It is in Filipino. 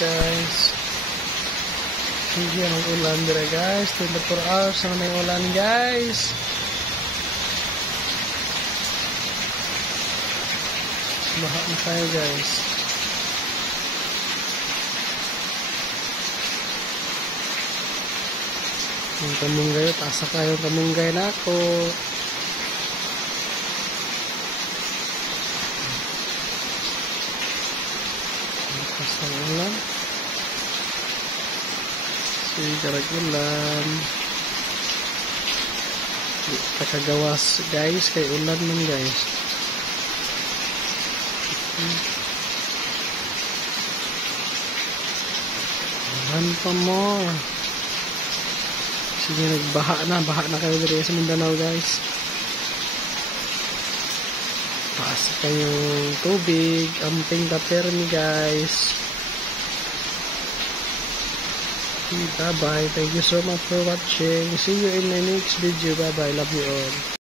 guys. Sige ang ulan dira guys. 24 hours na may ulan guys. Baha na tayo guys. Yung kamunggay, tasa kayo kamunggay na ako. Lakas ng ulan. Sige, karag ulan. Di pa kagawas guys, kay ulan man guys. Ulan pa more. Sige, baha na kayo dito sa Mindanao guys. Paas kayong tubig, amping kapermi guys. Bye bye, thank you so much for watching. See you in my next video. Bye bye, love you all.